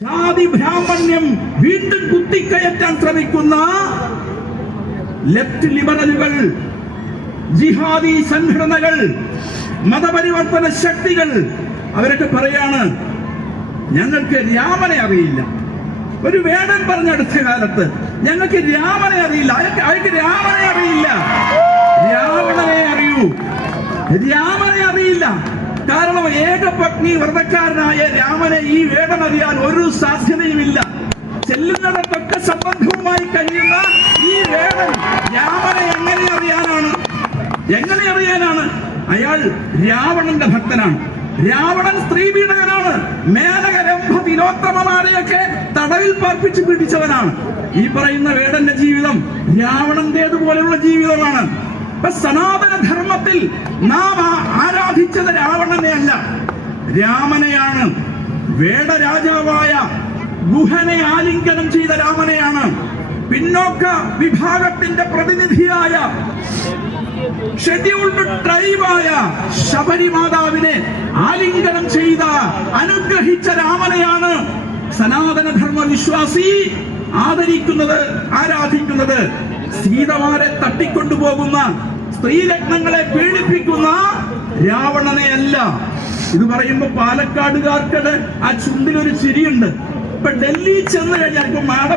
ജാതി ബ്രാഹ്മണ്യം വീണ്ടും കുത്തിക്കയറ്റാൻ ശ്രമിക്കുന്ന ലെഫ്റ്റ് ലിബറലുകൾ ജിഹാദി സംഘടനകൾ മതപരിവർത്തന ശക്തികൾ അവരൊക്കെ പറയാണ് ഞങ്ങൾക്ക് രാമനെ അറിയില്ല. ഒരു വേടൻ പറഞ്ഞ അടുത്ത കാലത്ത് ഞങ്ങൾക്ക് രാമനെ അറിയില്ല. അയാൾക്ക് അയാൾക്ക് രാമനെ അറിയില്ല. രാവണനെ അറിയൂ. രാമനെ അറിയില്ല. ഏകപത്നി വ്രതക്കാരനായ രാമനെ ഈ വേദമറിയാൻ ഒരു സാധ്യതയുമില്ല. ചെല്ലുന്നിടത്തൊക്കെ സംബന്ധവുമായി കഴിയുന്ന ഈ വേടൻ രാമനെ എങ്ങനെ അറിയാനാണ്? എങ്ങനെ അറിയാനാണ്? അയാൾ രാവണന്റെ ഭക്തനാണ്. രാവണൻ സ്ത്രീ പീഡകനാണ്. മേനകരംഭ തിലോത്തമമാരെയൊക്കെ തടവിൽ പാർപ്പിച്ച് പിടിച്ചവനാണ് ഈ പറയുന്ന വേടന്റെ ജീവിതം രാവണന്റേതുപോലെയുള്ള ജീവിതമാണ്. സനാതന ധർമ്മത്തിൽ നാം ആ- ആരാധിച്ചത് രാവണനെ അല്ല രാമനെയാണ്. വേടരാജാവായ ഗുഹനെ ആലിംഗനം ചെയ്ത രാമനെയാണ്. പിന്നോക്ക വിഭാഗത്തിന്റെ പ്രതിനിധിയായ ഷെഡ്യൂൾഡ് ട്രൈബായ ശബരിമാതാവിനെ ആലിംഗനം ചെയ്ത അനുഗ്രഹിച്ച രാമനെയാണ് സനാതന ധർമ്മ വിശ്വാസി ആദരിക്കുന്നത് ആരാധിക്കുന്നത്. സീതമാരെ തട്ടിക്കൊണ്ടുപോകുന്ന സ്ത്രീരത്നങ്ങളെ പീഡിപ്പിക്കുന്ന രാവണനെ അല്ല ഇത് പറയുമ്പോ പാലക്കാടുകാർക്കത് ആ ചുണ്ടിലൊരു ചിരിയുണ്ട്. ഇപ്പൊ ഡൽഹി ചെന്ന് കഴിഞ്ഞാൽ ഇപ്പൊ മാഡം